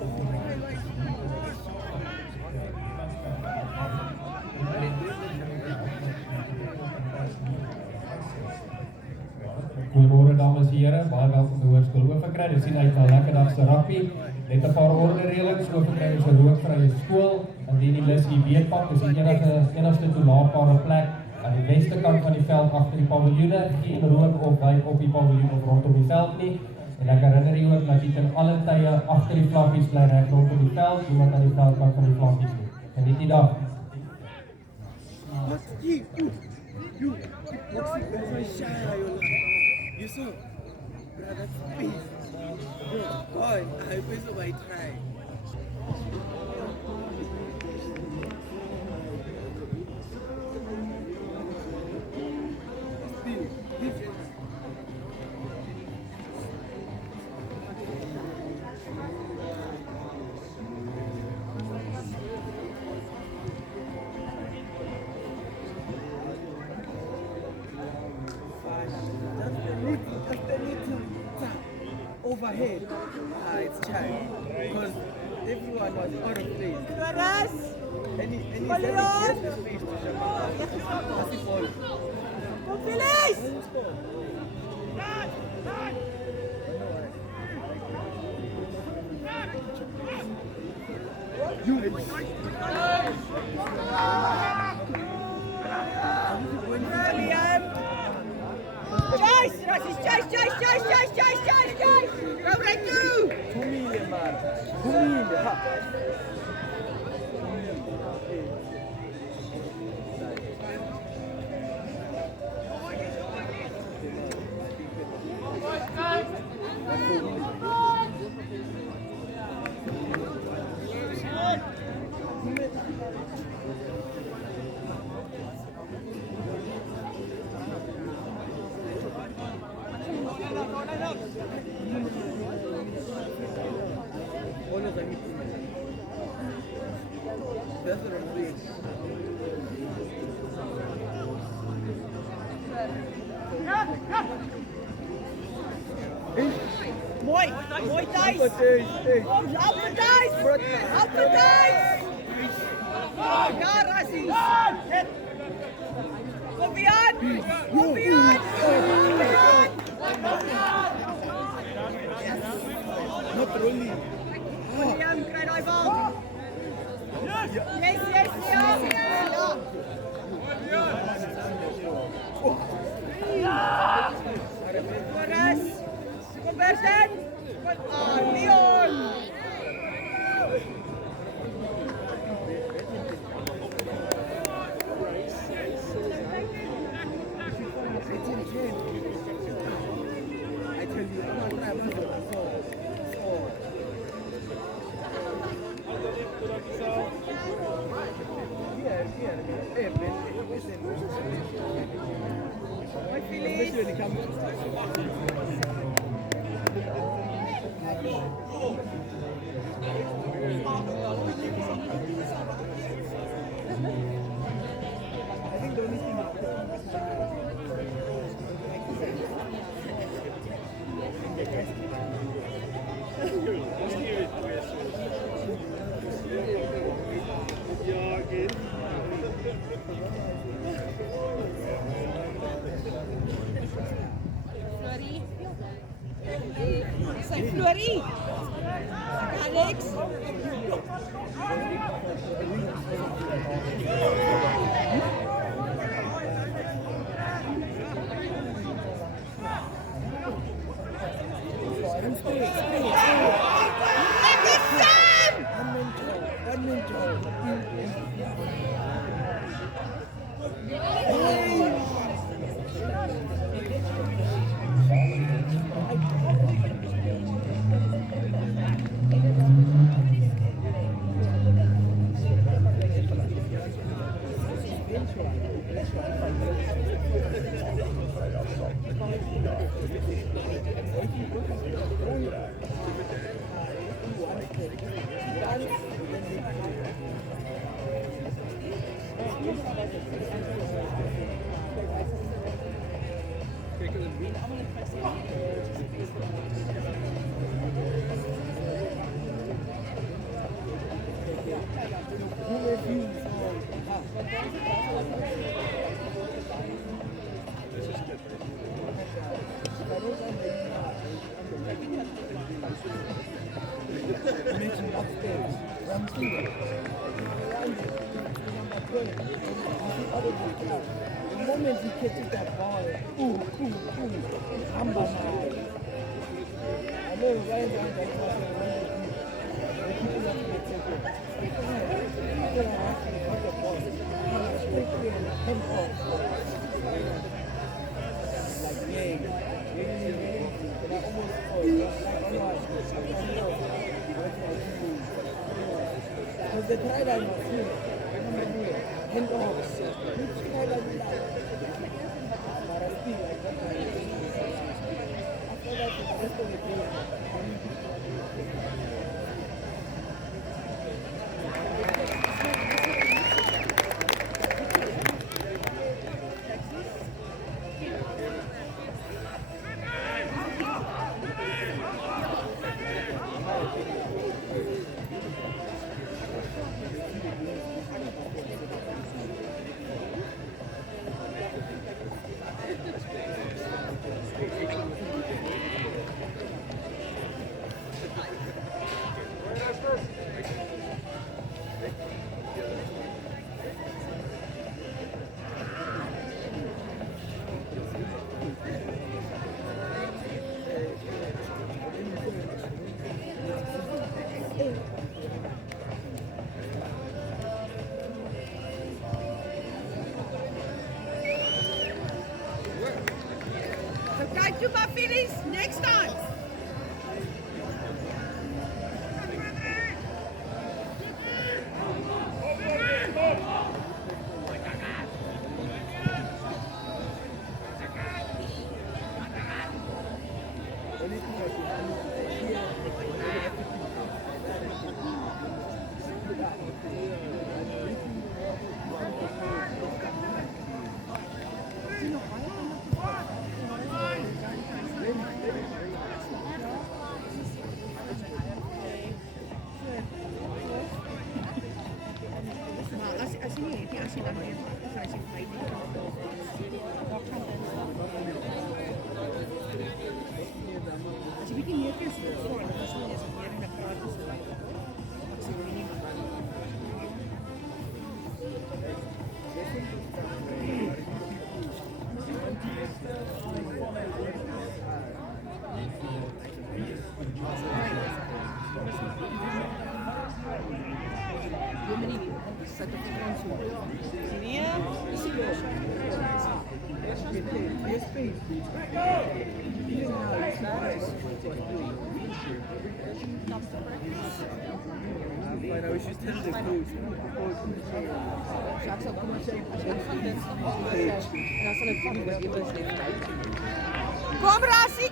Goeiemôre dames en here, baie welkom by Hoërskool Oefekry. Dit sien uit na 'n lekker dag se rugby. Net 'n paar ordereëlings. Oefekry is 'n rookvrye skool. Indien die lus hier weetpak, is die enigste toelaatbare plek aan die weste kant van die veld agter die paviljoene. Geen rook of wyk op die paviljoen of rondom die veld nie. En ek herinner u ook dat jy ten alle tye agter die vlaggies bly reg rondom die veld, niemand aan die veldkant van die vlaggies nie. Geniet die dag. You saw, bro, that's peace. God, I wish I try. Overhead, it's child, because everyone was out of place. And he has the space to shut up. That's the ball. Go Phyllis! Chase! Go right through! 2 million, man. 2 million. That's what I'm saying. Mooi Thijs! Help the Thijs! Ja, Rassie! Kom weer aan! Not really. William, kry daai bal! Yes, ja! Torres! Kom Bersen! Leon! I tell you, I'm not trying to especially when it comes I think the only thing Florie! Alex! The moment he catches that ball, boom, boom, boom, humble now. I know right now that the people have to take it. People are asking for the ball. Quickly and hand off. Like, dang. And I almost because the try that was here. Hand off. Which try that we like. But I still like that. After that, the rest of the game. Try to my finish next time. Als je bikin meer kan sê, so dan was jy as meer in 'n praat is. Ek sê nie. We should tell the coach. Jacques sal kom as jy van dit dan sal dit van die iewers net uit. Kom Rassie.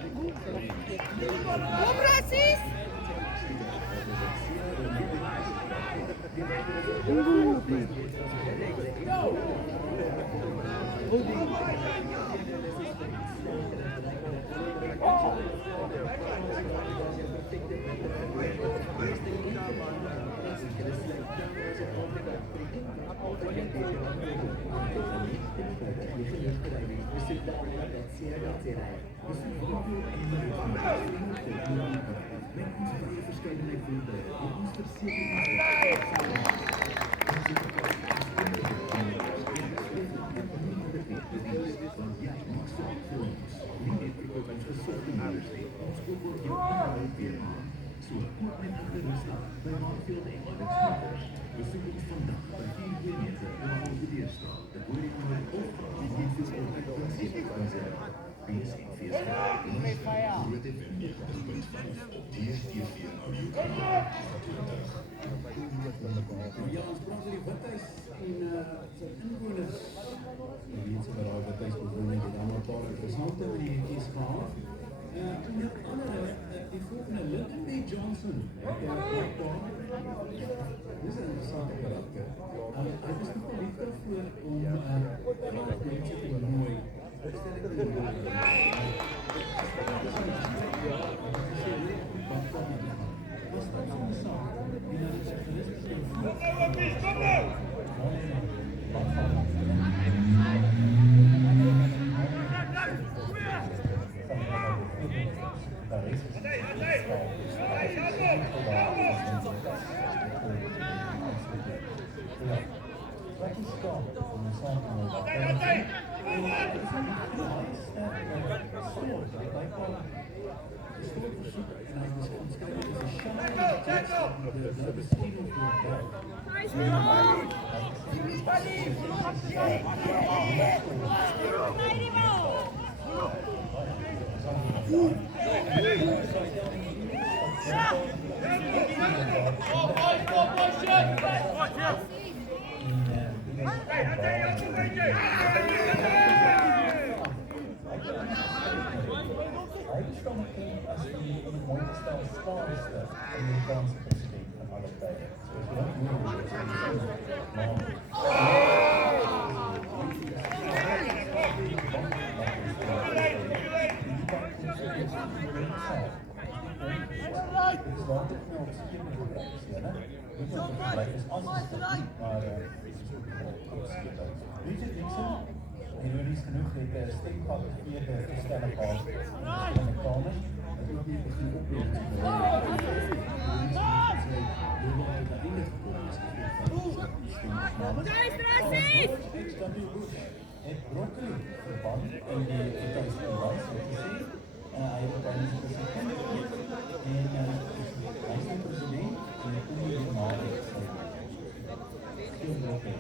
Kom Rassies. Ja, ons praat oor die Withuis en sy inwoners. Die mense wat daar Withuis bewoon het, dan 'n paar interessante dingetjies gehad. Onder andere die volgende Lyndon B. Johnson. Dis 'n interessante karakter. Hy was nog lief daarvoor om mense te bemoei. Wat is dat? Richard Dixon, ironisch genoeg, heeft de steenpak vierde stellen gehad in de kamer. Dat ook niet gezien het broccoli verband in de Italiaanse bewijs, wat je ziet. Hij heeft uiteindelijk een seconde en hij is de president in de Unie van veel broccoli.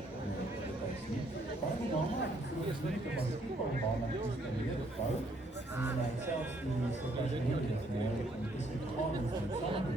Maar die mama, volgens mij was het voetbalmama geïnstalleerd op fout. En hij zelfs die is heel erg mooi en is het gewoon in zijn samen.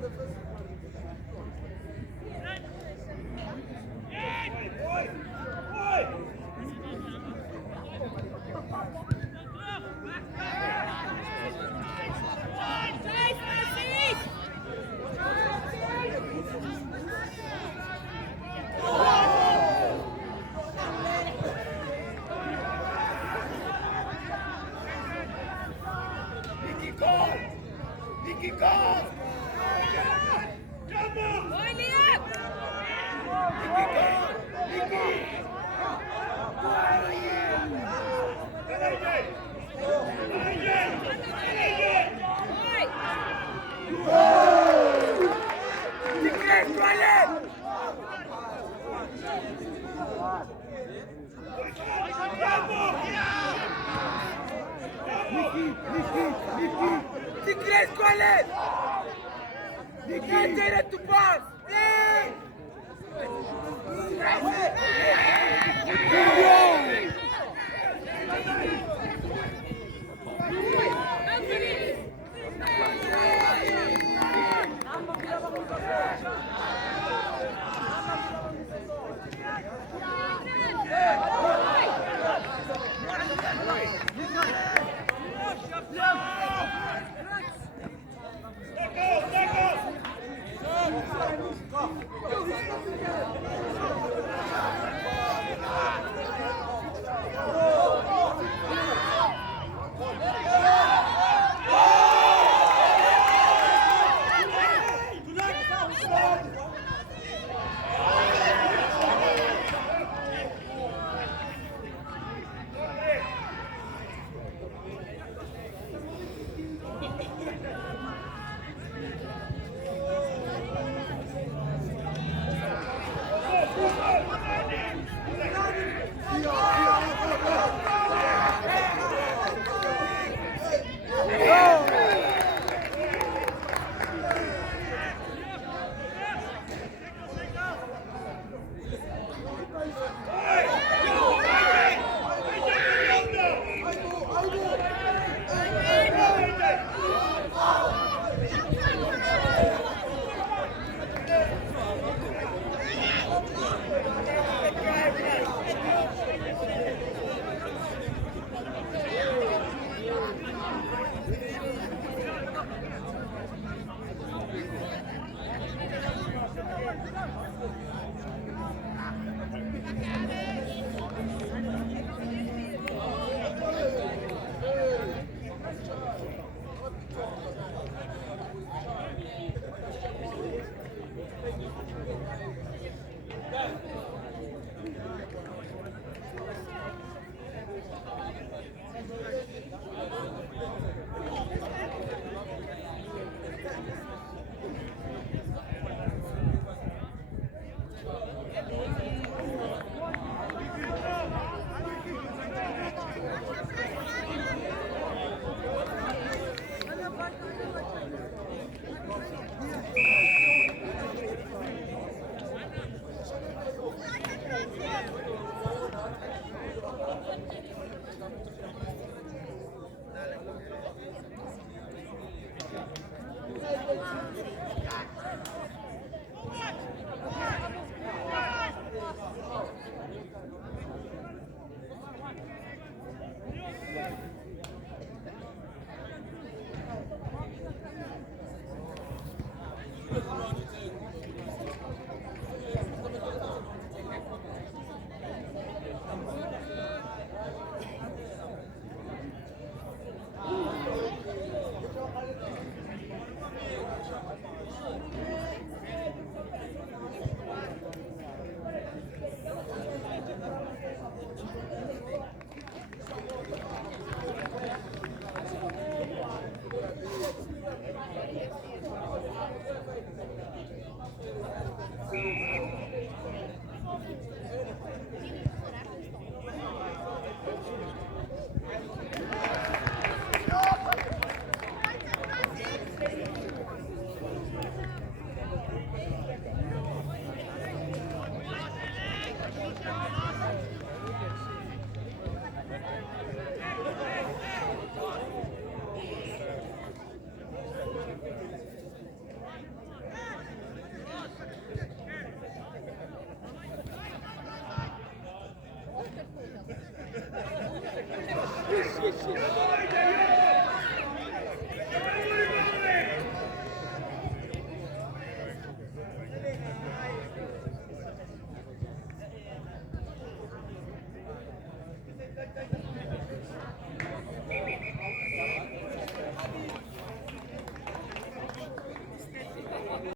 Thank you.